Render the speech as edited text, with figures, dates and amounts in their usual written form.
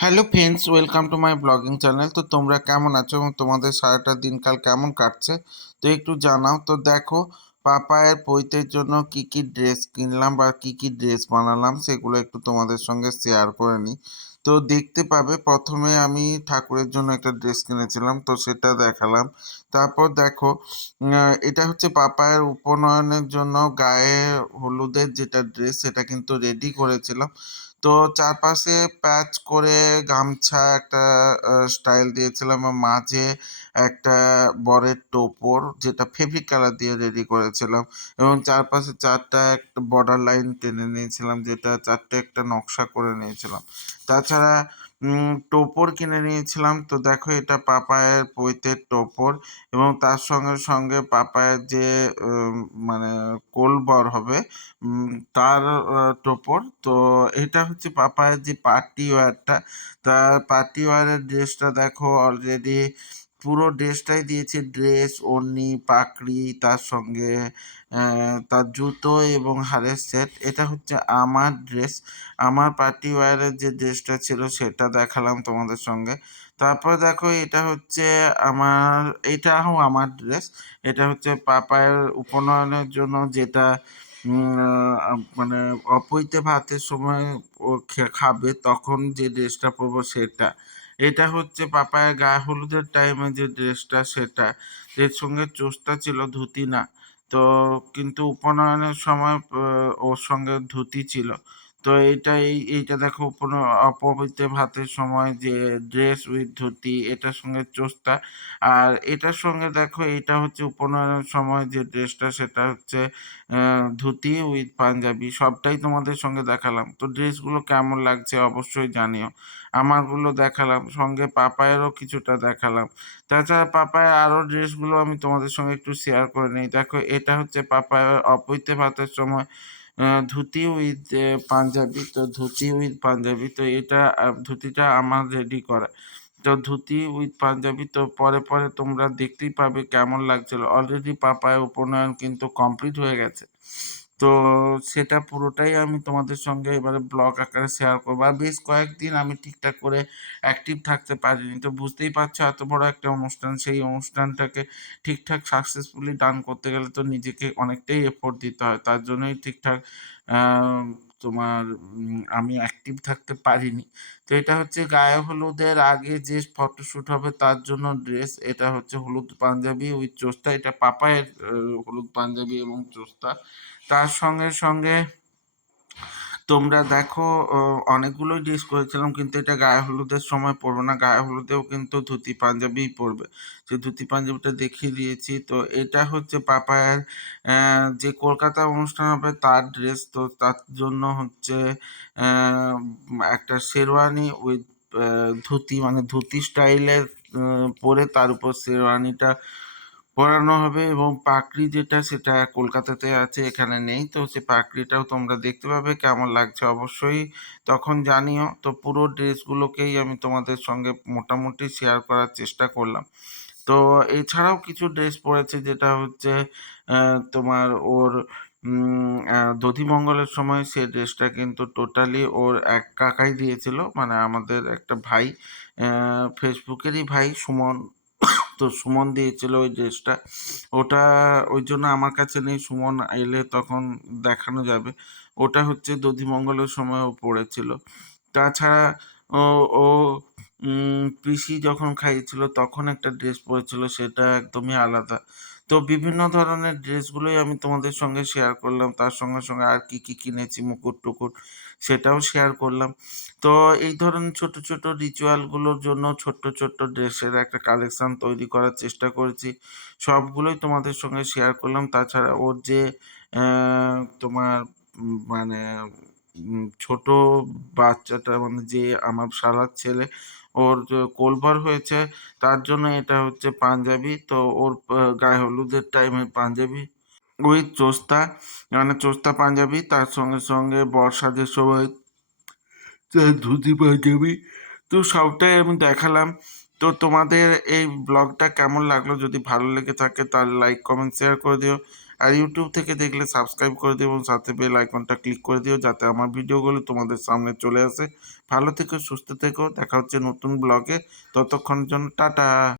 Hello friends, welcome to my blogging channel. তো তোমরা কেমন আছো এবং তোমাদের সারাটা দিনকাল কেমন কাটছে তো একটু জানাও। তো দেখো, পাপায়ের পৈতের জন্য কি কি ড্রেস কিনলাম বা কি কি ড্রেস বানালাম সেগুলো একটু তোমাদের সঙ্গে শেয়ার করে নিই। তো দেখতে পাবে, প্রথমে আমি ঠাকুরের জন্য একটা ড্রেস কিনেছিলাম, তো সেটা দেখালাম। তারপর দেখো, এটা হচ্ছে পাপায়ের উপনয়নের জন্য গায়ে হলুদের যেটা ড্রেস সেটা কিন্তু রেডি করেছিলাম। তো চারপাশে প্যাচ করে গামছা একটা স্টাইল দিয়েছিলাম এবং মাঝে একটা বরের টোপর যেটা ফেব্রিক কালার দিয়ে রেডি করেছিলাম এবং চারপাশে ৪ টা একটা বর্ডার লাইন টেনে নিয়েছিলাম, যেটা ৪ টে একটা নকশা করে নিয়েছিলাম। তাছাড়া টোপর কিনে নিয়েছিলাম। তো দেখো, এটা পাপায়ের পৈতের টোপর এবং তার সঙ্গে পাপায়ের যে মানে কোলবর হবে তার টোপর। তো এটা হচ্ছে পাপায়ের যে পার্টি ওয়্যারটা, তার পার্টি ওয়্যারের ড্রেসটা দেখো অলরেডি পুরো ড্রেসটাই দিয়েছে, ড্রেস, ওড়নি, পাগড়ি, তার সঙ্গে তার জুতো এবং হারের সেট। এটা হচ্ছে আমার ড্রেস। আমার পার্টি ওয়্যারের যে ড্রেসটা ছিল সেটা দেখালাম তোমাদের সঙ্গে। তারপর দেখো, এটা হচ্ছে আমার এটাও আমার ড্রেস। এটা হচ্ছে পাপায়ের উপনয়নের জন্য যেটা মানে অপৈতে ভাতের সময় ও খাবে তখন যে ড্রেসটা পরবো সেটা। এটা হচ্ছে পাপায়ের গায়ে হলুদের টাইমে যে ড্রেসটা সেটা। এর সঙ্গে চোস্তা ছিল, ধুতি না। তো কিন্তু উপনয়নের সময় ওর সঙ্গে ধুতি ছিল। তো এইটা দেখো, অপবিত্র ভাতের সময় যে ড্রেস উইথ ধুতি, এটার সঙ্গে চোস্তা। আর এটার সঙ্গে দেখো, এটা হচ্ছে উপনয়নের সময় যে ড্রেসটা সেটা হচ্ছে ধুতি উইথ পাঞ্জাবি। সবটাই তোমাদের সঙ্গে দেখালাম। তো ড্রেসগুলো কেমন লাগছে অবশ্যই জানিও। আমারগুলো দেখালাম, সঙ্গে পাপায়েরও কিছুটা দেখালাম। তাছাড়া পাপায়ের আরও ড্রেসগুলো আমি তোমাদের সঙ্গে একটু শেয়ার করে নিই। দেখো, এটা হচ্ছে পাপায়ের অপৈতে ভাতের সময় ধুতি উইথ পাঞ্জাবি। তো ধুতি উইথ পাঞ্জাবি, তো এটা ধুতিটা আমার রেডি করা। তো ধুতি উইথ পাঞ্জাবি, তো পরে তোমরা দেখতেই পাবে কেমন লাগছিল। অলরেডি পাপায়ের উপনয়ন কিন্তু কমপ্লিট হয়ে গেছে। তো সেটা পুরোটাই আমি তোমাদের সঙ্গে এবারে ব্লগ আকারে শেয়ার করবো। আর বেশ কয়েকদিন আমি ঠিকঠাক করে অ্যাক্টিভ থাকতে পারিনি। তো বুঝতেই পারছো, এত বড় একটা অনুষ্ঠান, সেই অনুষ্ঠানটাকে ঠিকঠাক সাকসেসফুলি ডান করতে গেলে তো নিজেকে অনেকটাই এফোর্ট দিতে হয়। তার জন্যই ঠিকঠাক তোমার আমি অ্যাক্টিভ থাকতে পারিনি। তো এটা হচ্ছে গায়ে হলুদের আগে যে ফটোশ্যুট হবে তার জন্য ড্রেস। এটা হচ্ছে হলুদ পাঞ্জাবি উইথ চোস্তা। এটা পাপায়ের হলুদ পাঞ্জাবি এবং চোস্তা। তার সঙ্গে তোমরা দেখো, অনেকগুলোই ড্রেস করেছিলাম কিন্তু এটা গায়ে হলুদের সময় পরবো না। গায়ে হলুদেও কিন্তু ধুতি পাঞ্জাবিই পরবে। সেই ধুতি পাঞ্জাবিটা দেখিয়ে দিয়েছি। তো এটা হচ্ছে পাপায়ের যে কলকাতায় অনুষ্ঠান হবে তার ড্রেস। তো তার জন্য হচ্ছে একটা শেরওয়ানি উইথ ধুতি, মানে ধুতি স্টাইলের পরে তার উপর শেরওয়ানিটা পরানো হবে এবং পাগড়ি যেটা সেটা কলকাতাতে আছে, এখানে নেই। তো সে পাগড়িটাও তোমরা দেখতে পাবে কেমন লাগছে অবশ্যই তখন জানিও। তো পুরো ড্রেসগুলোকেই আমি তোমাদের সঙ্গে মোটামুটি শেয়ার করার চেষ্টা করলাম। তো এছাড়াও কিছু ড্রেস পড়েছে, যেটা হচ্ছে তোমার ওর দধিমঙ্গলের সময় সে ড্রেসটা কিন্তু টোটালি ওর এক কাকাই দিয়েছিল, মানে আমাদের একটা ভাই, ফেসবুকেরই ভাই সুমন। তো সুমন দিয়েছিল ওই ড্রেসটা। ওটা ওই জন্য আমার কাছে নেই, সুমন এলে তখন দেখানো যাবে। ওটা হচ্ছে দধিমঙ্গলের সময় ও পড়েছিল। তাছাড়া ও ও পিসি যখন খাইয়েছিল তখন একটা ড্রেস পরেছিল, সেটা একদমই আলাদা। তো বিভিন্ন ধরনের ড্রেসগুলোই আমি তোমাদের সঙ্গে শেয়ার করলাম। তার সঙ্গে আর কি কিনেছি মুকুট-টুকুট সেটাও শেয়ার করলাম। তো এই ধরনের ছোট রিচুয়ালগুলোর জন্য ছোট্ট ড্রেসের একটা কালেকশন তৈরি করার চেষ্টা করেছি। সবগুলোই তোমাদের সঙ্গে শেয়ার করলাম। তাছাড়া ওর যে অ্যা তোমার মানে ছোট বাচ্চাটা, মানে যে আমার শালার ছেলে, ওর যে কোলবার হয়েছে তার জন্য এটা হচ্ছে পাঞ্জাবি। তো ওর গায়ে হলুদের টাইমে পাঞ্জাবি উইথ চোস্তা, মানে চোস্তা পাঞ্জাবি। তার সঙ্গে বর্ষাদের সময় ধুতি পাঞ্জাবি। তো সবটাই আমি দেখালাম। তো তোমাদের এই ব্লগটা কেমন লাগলো? যদি ভালো লেগে থাকে তাহলে লাইক, কমেন্ট, শেয়ার করে দিও। আর ইউটিউব থেকে দেখলে সাবস্ক্রাইব করে দিও এবং সাথে বেল আইকনটা ক্লিক করে দিও যাতে আমার ভিডিওগুলো তোমাদের সামনে চলে আসে। ভালো থেকো, সুস্থ থেকো। দেখা হচ্ছে নতুন ব্লগে। ততক্ষণের জন্য টাটা।